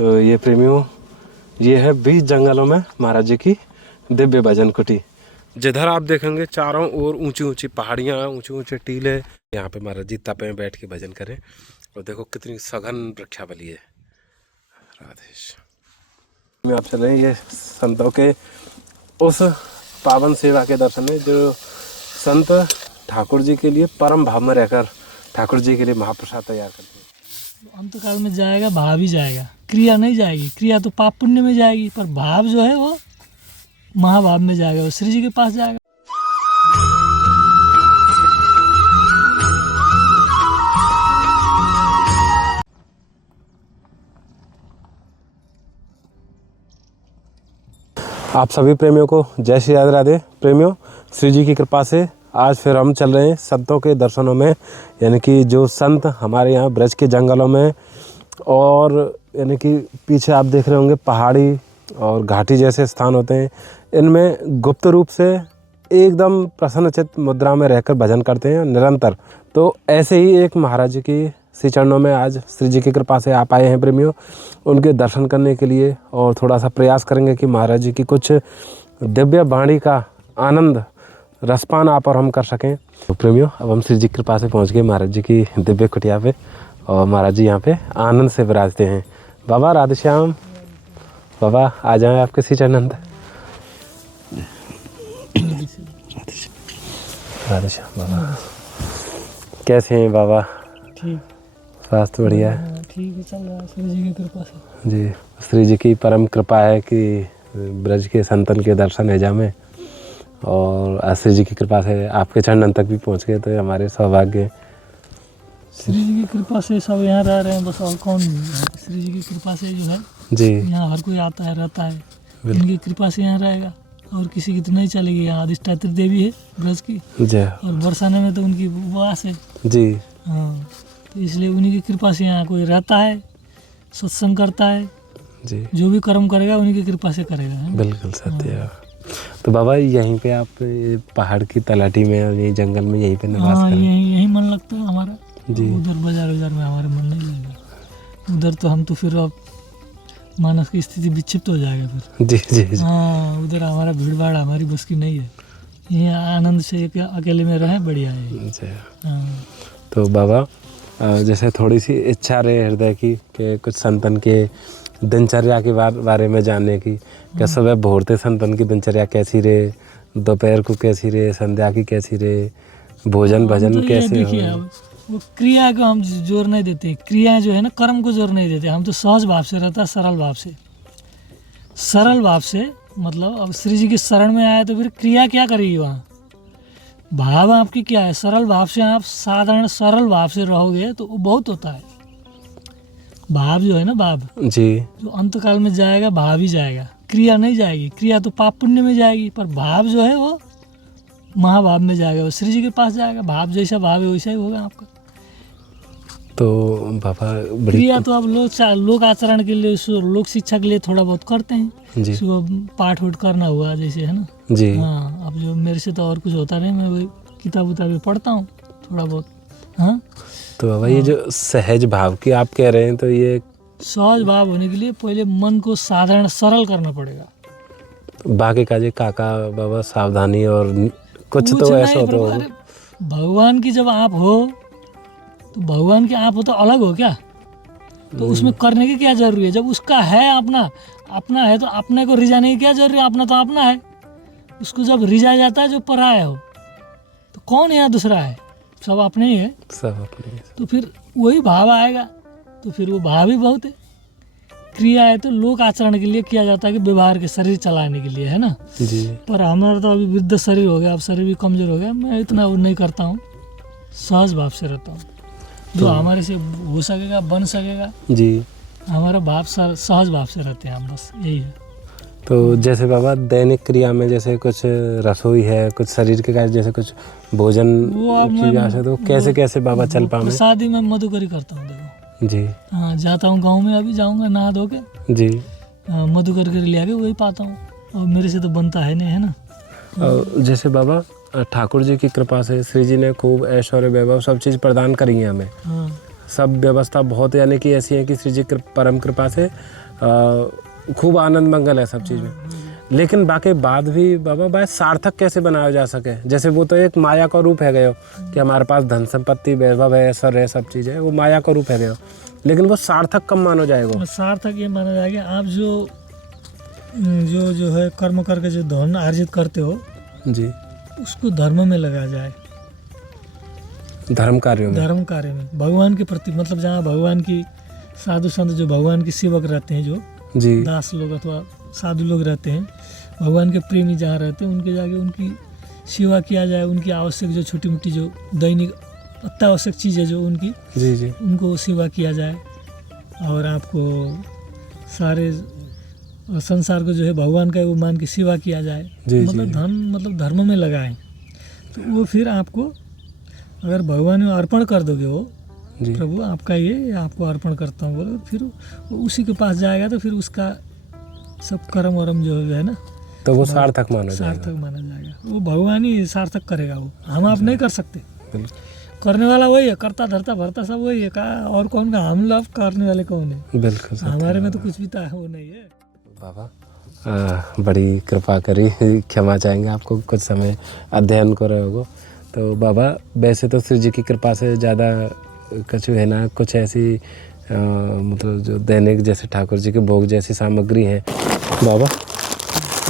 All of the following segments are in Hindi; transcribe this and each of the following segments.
तो ये प्रेमियों, ये है बीच जंगलों में महाराज जी की दिव्य भजन कुटी। जिधर आप देखेंगे चारों ओर ऊंची ऊंची पहाड़ियाँ, ऊंचे ऊंचे टीले, यहाँ पे महाराज जी तपे बैठ के भजन करें। और देखो कितनी सघन वृक्षावली है। राधेश में आप चल रहे हैं, ये संतों के उस पावन सेवा के दर्शन है जो संत ठाकुर जी के लिए परम भाव में रहकर ठाकुर जी के लिए महाप्रसाद तैयार करते हैं। अंतकाल में जाएगा, भाव ही जाएगा, क्रिया नहीं जाएगी। क्रिया तो पाप पुण्य में जाएगी, पर भाव जो है वो महाभाव में जाएगा, वो श्री जी के पास जाएगा। आप सभी प्रेमियों को जय श्री राधे राधे। प्रेमियों, श्री जी की कृपा से आज फिर हम चल रहे हैं संतों के दर्शनों में, यानी कि जो संत हमारे यहाँ ब्रज के जंगलों में, और यानी कि पीछे आप देख रहे होंगे पहाड़ी और घाटी जैसे स्थान होते हैं, इनमें गुप्त रूप से एकदम प्रसन्नचित्त मुद्रा में रहकर भजन करते हैं निरंतर। तो ऐसे ही एक महाराज जी की श्री चरणों में आज श्री जी की कृपा से आप आए हैं प्रेमियों, उनके दर्शन करने के लिए, और थोड़ा सा प्रयास करेंगे कि महाराज जी की कुछ दिव्य वाणी का आनंद रसपान आप और हम कर सकें। तो प्रेमियों, अब हम श्री जी की कृपा से पहुंच गए महाराज जी की दिव्य कुटिया पे, और महाराज जी यहाँ पे आनंद से विराजते हैं। बाबा राधेश्याम, बाबा आ जाएं आपके श्री चरण अंदर। राधेश्याम बाबा, कैसे हैं बाबा? ठीक, स्वास्थ्य बढ़िया है? ठीक है, चल रहा है श्री जी की कृपा से। जी, श्री जी की परम कृपा है कि ब्रज के संतन के दर्शन है जामे, और आज श्री जी की कृपा से आपके चरणन तक भी पहुंच गए, तो हमारे सौभाग्य। श्री जी की कृपा से सब यहाँ रह रहे हैं, बस और कौन? श्री जी की कृपा से जो है जी, यहाँ हर कोई आता है, रहता है, इनकी कृपा से यहाँ रहेगा, और किसी की तो नहीं चलेगी। यहाँ अधिष्ठात्री देवी है ब्रज की, जय, और बरसाने में तो उनकी वास है जी। हाँ, तो इसलिए उन्हीं की कृपा से यहाँ कोई रहता है, सत्संग करता है, जी, जो भी कर्म करेगा उन्हीं की कृपा से करेगा, है? बिल्कुल सत्य है। तो बाबा यहीं पे आप ये पहाड़ की तलाटी में और यही जंगल में यहीं पे निवास हाँ, करें? यही मन लगता है हमारा जी। उधर बाजार में हमारा मन नहीं लगेगा। उधर तो हम तो फिर अब मानस की स्थिति विक्षिप्त हो जाएगा फिर। जी जी जी। हाँ, उधर हमारा भीड़ भाड़ हमारी बस की नहीं है। यहाँ आनंद से अकेले में रहें, बढ़िया है। हाँ। तो बाबा जैसे थोड़ी सी इच्छा रहे हृदय की कि कुछ संतन के दिनचर्या के बारे में जानने की, कि सुबह भोरते संतन की दिनचर्या कैसी रहे, दोपहर को कैसी रहे, संध्या की कैसी रहे, भोजन भजन तो कैसे देखिए, अब वो क्रिया को हम जोर नहीं देते, क्रियाएं जो है ना कर्म को जोर नहीं देते, हम तो सहज भाव से रहता है, सरल भाव से। सरल भाव से मतलब अब श्री जी के शरण में आए तो फिर क्रिया क्या करेगी वहाँ? भाव आपकी क्या है? सरल भाव से आप साधारण सरल भाव से रहोगे तो वो बहुत होता है। भाव जो है ना, भाव जी, जो अंतकाल में जाएगा, भाव ही जाएगा, क्रिया नहीं जाएगी। क्रिया तो पाप पुण्य में जाएगी, पर भाव जो है वो महाभाव में जाएगा, वो श्री जी के पास जाएगा। भाव जैसा भाव है वैसा ही होगा आपका। तो बाबा बड़ी क्रिया तो अब लोक आचरण के लिए, लोक शिक्षा के लिए थोड़ा बहुत करते हैं जी, सुबह पाठ उठ करना हुआ जैसे, है ना? जी, हाँ, अब जो मेरे से तो और कुछ होता नहीं, मैं वही किताब उताबें पढ़ता हूँ थोड़ा बहुत। हाँ, तो बाबा ये जो सहज भाव की आप कह रहे हैं, तो ये सहज भाव होने के लिए पहले मन को साधारण सरल करना पड़ेगा। बाकी का जी काका बाबा सावधानी और कुछ तो नहीं, ऐसा होता होगा। अरे भगवान की जब आप हो तो भगवान के आप हो तो अलग हो क्या? तो उसमें करने की क्या जरूरी है? जब उसका है अपना है तो अपने को रिझाने की क्या जरूरी है? अपना तो अपना है। उसको जब रिझा जाता है जो पराया हो, तो कौन यहाँ दूसरा है? सब अपने ही है। सब अपने। तो फिर वही भाव आएगा, तो फिर वो भाव ही बहुत है। क्रिया है तो लोक आचरण के लिए किया जाता है, कि व्यवहार के शरीर चलाने के लिए, है ना? जी। पर हमारा तो अभी वृद्ध शरीर हो गया, अब शरीर भी कमजोर हो गया, मैं इतना वो नहीं करता हूँ, सहज भाव से रहता हूँ। जो हमारे से हो सकेगा, बन सकेगा, जी, हमारा भाव सहज भाव से रहते हैं हम, बस यही है। तो जैसे बाबा दैनिक क्रिया में जैसे कुछ रसोई है, कुछ शरीर के कार्य, जैसे कुछ भोजन की आशा, तो कैसे कैसे बाबा चल पाए? शादी में मधुकरी करता हूँ, देखो जी। हाँ, जाता हूँ गाँव में, अभी जाऊँगा नहा धो के जी। मधुकरी ले आके वही पाता हूँ, और मेरे से तो बनता है नहीं, है ना? जैसे बाबा ठाकुर जी की कृपा से श्री जी ने खूब ऐश्वर्य वैभव सब चीज़ प्रदान करी है हमें। हाँ, सब व्यवस्था बहुत, यानी कि ऐसी है कि श्री जी परम कृपा से खूब आनंद मंगल है सब चीज़ में। लेकिन बाकी बाद भी बाबा भाई सार्थक कैसे बनाया जा सके? जैसे वो तो एक माया का रूप है गयो कि हमारे पास धन संपत्ति वैभव है, ऐश्वर्य है, सब चीज़ है, वो माया का रूप है गयो। लेकिन वो सार्थक कब मानो जाएगा? सार्थक ये माना जाएगा आप जो जो है कर्म करके जो धन अर्जित करते हो जी, उसको धर्म में लगाया जाए, धर्म कार्यों में, धर्म कार्य में, भगवान के प्रति, मतलब जहाँ भगवान की साधु संत जो भगवान के सेवक रहते हैं, जो जी दास लोग अथवा साधु लोग रहते हैं, भगवान के प्रेमी जहाँ रहते हैं, उनके जाके उनकी सेवा किया जाए। उनकी आवश्यक जो छोटी मोटी जो दैनिक अत्यावश्यक चीज़ें जो उनकी, जी जी उनको सेवा किया जाए। और आपको सारे संसार को जो है भगवान का वो मान के सेवा किया जाए। जी, मतलब जी। धन मतलब धर्म में लगाएं, तो वो फिर आपको अगर भगवान में अर्पण कर दोगे, वो जी, प्रभु आपका ये आपको अर्पण करता हूँ बोले, फिर वो उसी के पास जाएगा, तो फिर उसका सब कर्म वरम जो है ना, तो वो सार्थक माना जाएगा। सार्थक माना जाएगा। वो भगवान ही सार्थक करेगा, वो हम आप नहीं कर सकते। बिल्कुल करने वाला वही है, करता धरता भरता सब वही है का, और कौन का, हम लोग करने वाले कौन है? बिल्कुल सत्य। हमारे में तो कुछ भी वो नहीं है। बाबा बड़ी कृपा करी, क्षमा चाहेंगे आपको, कुछ समय अध्ययन कर रहे होगो। तो बाबा वैसे तो श्री जी की कृपा से ज़्यादा कुछ है ना, कुछ ऐसी मतलब जो दैनिक जैसे ठाकुर जी के भोग जैसी सामग्री है बाबा।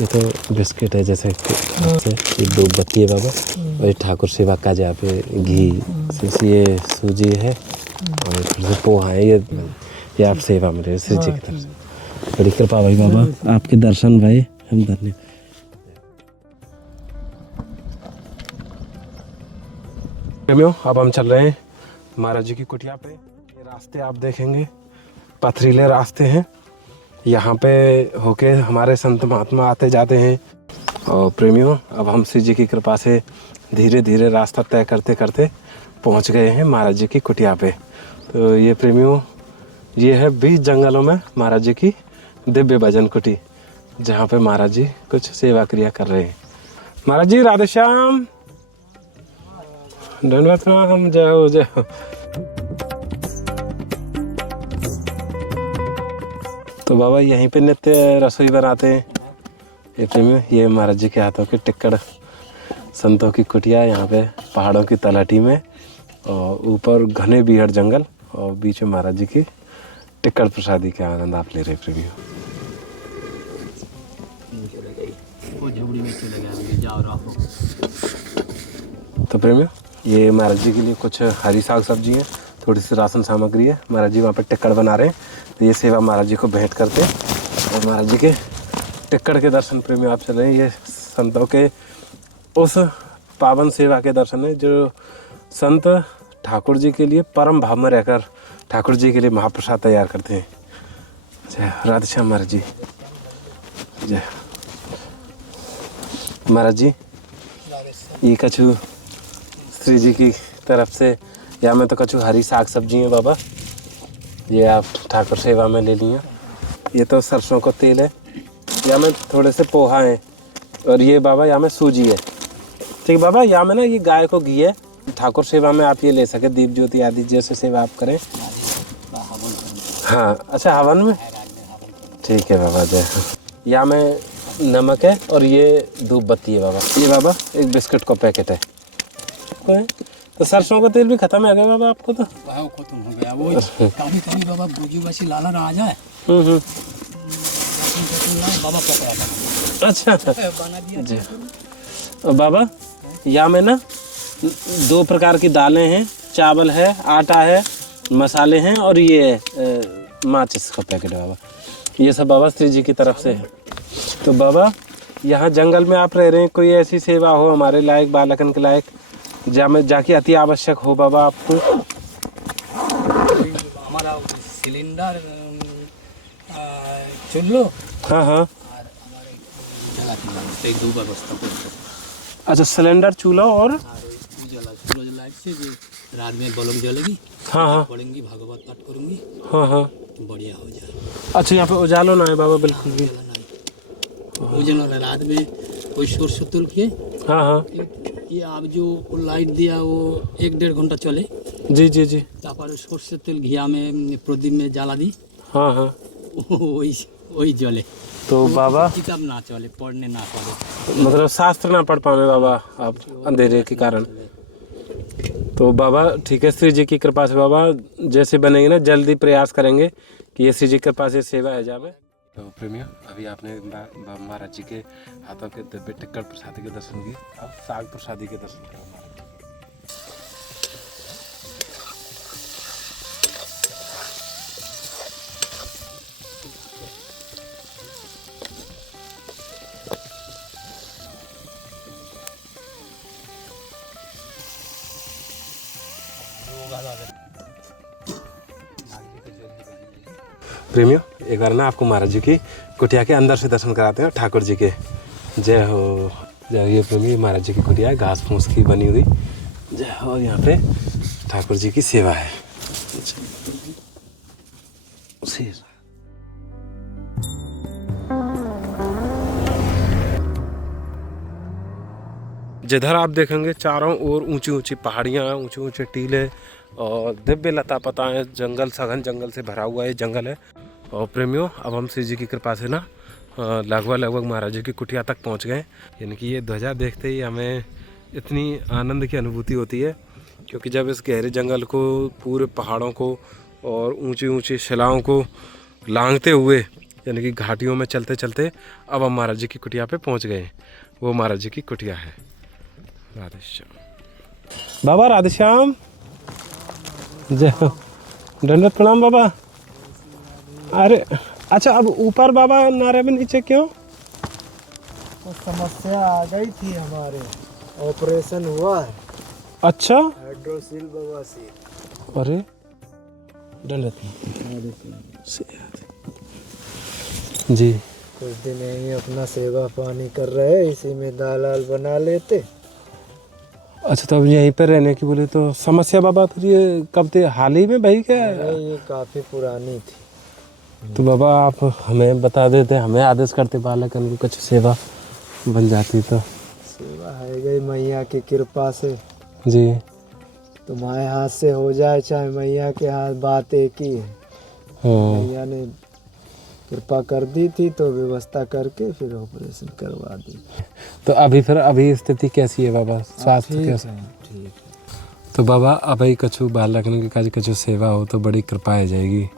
ये तो बिस्किट है, जैसे ये दो बत्ती है बाबा, और ये ठाकुर सेवा का जहाँ पे घी, ये सूजी है, और फिर से पोहा है, ये आप सेवा में रहे श्री जी की तरफ से। बड़ी कृपा भाई बाबा, आपके दर्शन भाई हम धन्य। अब हम चल रहे हैं महाराज जी की कुटिया पे। ये रास्ते आप देखेंगे पथरीले रास्ते हैं, यहाँ पे होके हमारे संत महात्मा आते जाते हैं। और प्रेमियों, अब हम श्री जी की कृपा से धीरे धीरे रास्ता तय करते करते पहुँच गए हैं महाराज जी की कुटिया पे। तो ये प्रेमियों, ये है बीच जंगलों में महाराज जी की दिव्य भजन कुटी, जहाँ पे महाराज जी कुछ सेवा क्रिया कर रहे हैं। महाराज जी राधे श्याम, दंडवत प्रणाम, जय हो जय हो। तो बाबा यहीं पे नित्य रसोई बनाते हैं ये प्रेमियों। ये महाराज जी के हाथों की टिक्कड़, संतों की कुटिया यहाँ पे पहाड़ों की तलहटी में, और ऊपर घने बीहड़ जंगल, और बीच में महाराज जी की टिक्कड़ प्रसादी के आनंद आप ले रहे प्रेमियों। तो प्रेमियों, ये महाराज जी के लिए कुछ हरी साग सब्जी है, थोड़ी सी राशन सामग्री है। महाराज जी वहाँ पे टिक्कड़ बना रहे हैं, तो ये सेवा महाराज जी को भेंट करते हैं। और महाराज जी के टिक्कड़ के दर्शन प्रेमियों आप चल रहे हैं। ये संतों के उस पावन सेवा के दर्शन है जो संत ठाकुर जी के लिए परम भाव में रहकर ठाकुर जी के लिए महाप्रसाद तैयार करते हैं। जय राधे श्याम महाराज जी, जय महाराज जी। ये कछु श्री जी की तरफ से, या में तो कछु हरी साग सब्जी है बाबा, ये आप ठाकुर सेवा में ले लिया। ये तो सरसों का तेल है, या में थोड़े से पोहा है, और ये बाबा या में सूजी है। ठीक बाबा, या में ना ये गाय को घी है। ठाकुर सेवा में आप ये ले सके, दीप ज्योति आदि जैसे सेवा आप करें। हाँ अच्छा, हवन में ठीक है बाबा, जय। या में नमक है, और ये धूप बत्ती है बाबा। ये बाबा एक बिस्किट का पैकेट है। तो सरसों का तेल भी खत्म है गया बाबा आपको? तो खत्म हो गया वो, कभी बाबा भूजी बसी लाला आ जाए, बाबा पकड़ा अच्छा बना दिया जी। और बाबा यहाँ में ना 2 प्रकार की दालें हैं, चावल है, आटा है, मसाले हैं, और ये माचिस का पैकेट है बाबा। ये सब बाबा श्री जी की तरफ से है। तो बाबा यहाँ जंगल में आप रह रहे हैं, कोई ऐसी सेवा हो हमारे लायक, बालकन के लायक, जाके अति आवश्यक हो बाबा आपको? हमारा सिलेंडर चुल्लो, हाँ हाँ, एक दो व्यवस्था अच्छा सिलेंडर, चूल्हा और से रात में बल्ब जलेगी, हाँ हाँ पढ़ेंगी, भागवत पाठ करूंगी, हाँ हाँ, बढ़िया हो जाए। अच्छा यहाँ पे उजालो ना है बाबा बिल्कुल भी? उजाला रात में कोई शोर सुतुल के, हाँ हाँ, ये आप जो लाइट दिया वो 1-1.5 घंटा चले, जी जी जी, तापर सरषे तेल घिया में प्रदीप में जला दी, हाँ हाँ, वही वही चले। तो बाबा किताब ना चले, पढ़ने ना चले। मतलब शास्त्र ना पढ़ पाए बाबा आप अंधेरे के कारण। तो बाबा ठीक है, श्री जी की कृपा से बाबा जैसे बनेंगे ना जल्दी प्रयास करेंगे कि ये श्री जी की कृपा से सेवा है जावे। तो प्रेमियों अभी आपने महाराज जी के हाथों के दिव्य टिक्कर प्रसादी के दर्शन किए, अब साग प्रसादी के दर्शन करो महाराज जी। प्रेमियों एक बार ना आपको महाराज जी की कुटिया के अंदर से दर्शन कराते हैं ठाकुर जी के। जय हो, जय हो। ये प्रेमी महाराज जी की कुटिया है, घास फूस की बनी हुई। जय हो। यहाँ पे ठाकुर जी की सेवा है। जिधर आप देखेंगे चारों ओर ऊंची ऊंची पहाड़ियाँ, ऊंचे ऊंचे टीले और दिव्य लता पताएं, जंगल सघन जंगल से भरा हुआ ये जंगल है। और प्रेमियों अब हम श्री जी की कृपा से ना लगभग महाराज जी की कुटिया तक पहुंच गए। यानी कि ये ध्वजा देखते ही हमें इतनी आनंद की अनुभूति होती है, क्योंकि जब इस गहरे जंगल को, पूरे पहाड़ों को और ऊंची ऊंची शिलाओं को लांघते हुए यानी कि घाटियों में चलते चलते अब हम महाराज जी की कुटिया पे पहुंच गए। वो महाराज जी की कुटिया है। राधे श्याम बाबा, राधे श्याम। जय हो। दंडवत प्रणाम बाबा। अरे अच्छा, अब ऊपर बाबा नारे में नीचे क्यों? तो समस्या आ गई थी हमारे, ऑपरेशन हुआ है। अच्छा, हाइड्रोसिल बवासीर। अरे दंडवत जी। कुछ दिन यही अपना सेवा पानी कर रहे, इसी में दाल आल बना लेते। अच्छा, तो अब यहीं पर रहने की बोले तो समस्या बाबा फिर ये कब थे? हाल ही में भाई क्या? नहीं, ये काफी पुरानी थी। तो बाबा आप हमें बता देते, हमें आदेश करते, बालक को कुछ सेवा बन जाती तो। सेवा है गई मैया की कृपा से। जी। तुम्हारे हाथ से हो जाए चाहे मैया के हाथ, बात एक ही है। हाँ। मैया ने कृपा कर दी थी तो व्यवस्था करके फिर ऑपरेशन करवा दी। तो अभी फिर अभी स्थिति कैसी है बाबा? स्वास्थ्य कैसा है? ठीक है। तो बाबा अभी कछु बालक के काज कछु सेवा हो तो बड़ी कृपा है जाएगी।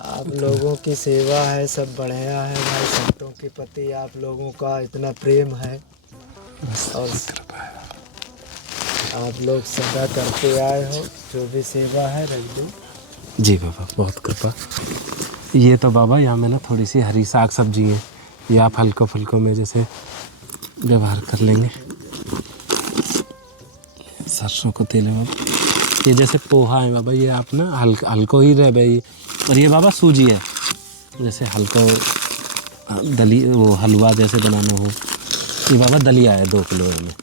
आप लोगों की सेवा है, सब बढ़िया है भाई। संतों के प्रति आप लोगों का इतना प्रेम है और आप लोग सदा करते आए हो। जो भी सेवा है रख दो। जी बाबा, बहुत कृपा। ये तो बाबा यहाँ में ना थोड़ी सी हरी साग सब्जी है, ये आप हल्को फुल्कों में जैसे व्यवहार कर लेंगे। सरसों को तेल है बाबा। ये जैसे पोहा है बाबा, ये आप ना हल्को ही रह भाई। और ये बाबा सूजी है, जैसे हल्को दली वो हलवा जैसे बनाना हो। ये बाबा दलिया है 2 किलो में।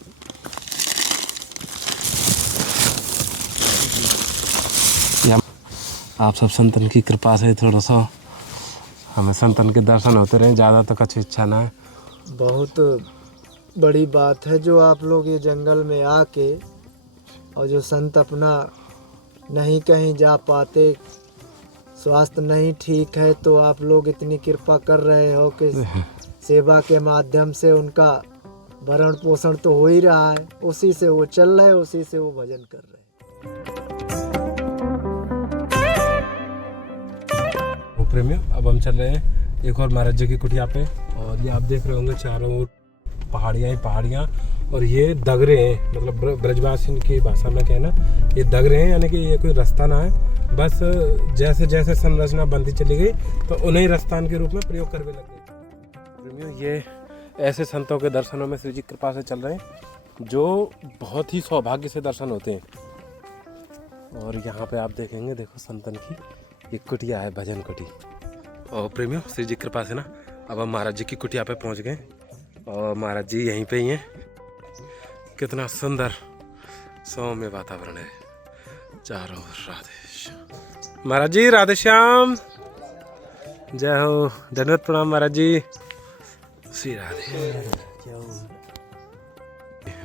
आप सब संतन की कृपा से थोड़ा सा हमें संतन के दर्शन होते रहे, ज़्यादा तो कुछ इच्छा ना है। बहुत बड़ी बात है जो आप लोग ये जंगल में आके, और जो संत अपना नहीं कहीं जा पाते, स्वास्थ्य नहीं ठीक है, तो आप लोग इतनी कृपा कर रहे हो कि सेवा के माध्यम से उनका भरण पोषण तो हो ही रहा है। उसी से वो चल रहे, उसी से वो भजन कर रहे। प्रेमियों अब हम चल रहे हैं एक और महाराज जी की कुटिया पे, और ये आप देख रहे होंगे चारों ओर पहाड़ियाँ ही पहाड़ियाँ, और ये दगरे हैं, मतलब ब्रजवासी की भाषा में कहना ये दगरे हैं, यानी कि ये कोई रास्ता ना है, बस जैसे जैसे संरचना बनती चली गई तो उन्हें रास्तान के रूप में प्रयोग करने लग गए। प्रेमियों ये ऐसे संतों के दर्शनों में श्री जी कृपा से चल रहे हैं जो बहुत ही सौभाग्य से दर्शन होते हैं। और यहाँ पे आप देखेंगे, देखो संतन की ये कुटिया है, भजन कुटी। और प्रेमियों श्री जी कृपा से ना अब हम महाराज जी की कुटिया पे पहुँच गए, और महाराज जी यहीं पे ही हैं। कितना सुंदर सौम्य वातावरण है चारों ओर। राधे श्याम महाराज जी, राधे श्याम। जय हो। धन्यवाद प्रणाम महाराज जी। श्री राधे।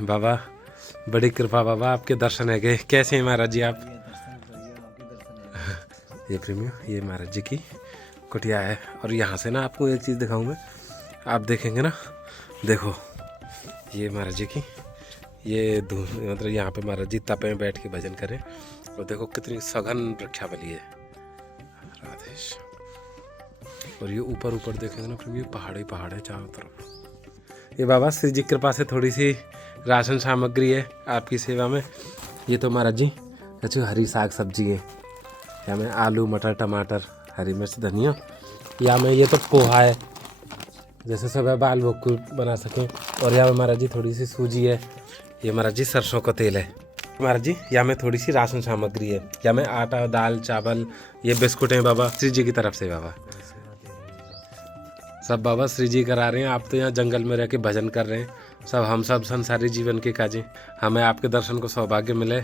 बाबा बड़ी कृपा बाबा, आपके दर्शन है गए। कैसे हैं महाराज जी आप? ये प्रेमियों ये महाराज जी की कुटिया है। और यहाँ से ना आपको एक चीज़ दिखाऊँ मैं, आप देखेंगे ना, देखो ये महाराज जी की ये मतलब यहाँ पे महाराज जी तपे बैठ के भजन करें। और देखो कितनी सघन वृक्षावली है, राधेश। और ये ऊपर ऊपर देखेंगे ना फिर ये पहाड़ है चारों तरफ। ये बाबा श्री जी की कृपा से थोड़ी सी राशन सामग्री है आपकी सेवा में। ये तो महाराज जी अच्छी हरी साग सब्जी है, या में आलू मटर टमाटर हरी मिर्च धनिया, या में ये तो पोहा है जैसे सब बाल भोग बना सकें। और यहाँ में महाराज जी थोड़ी सी सूजी है, ये महाराज जी सरसों का तेल है महाराज जी। यहाँ में थोड़ी सी राशन सामग्री है, या में आटा दाल चावल, ये बिस्कुट हैं बाबा श्री जी की तरफ से। बाबा सब बाबा श्री जी करा रहे हैं, आप तो यहाँ जंगल में रह के भजन कर रहे हैं। सब हम सब संसारी जीवन के काजें, हमें आपके दर्शन को सौभाग्य मिले।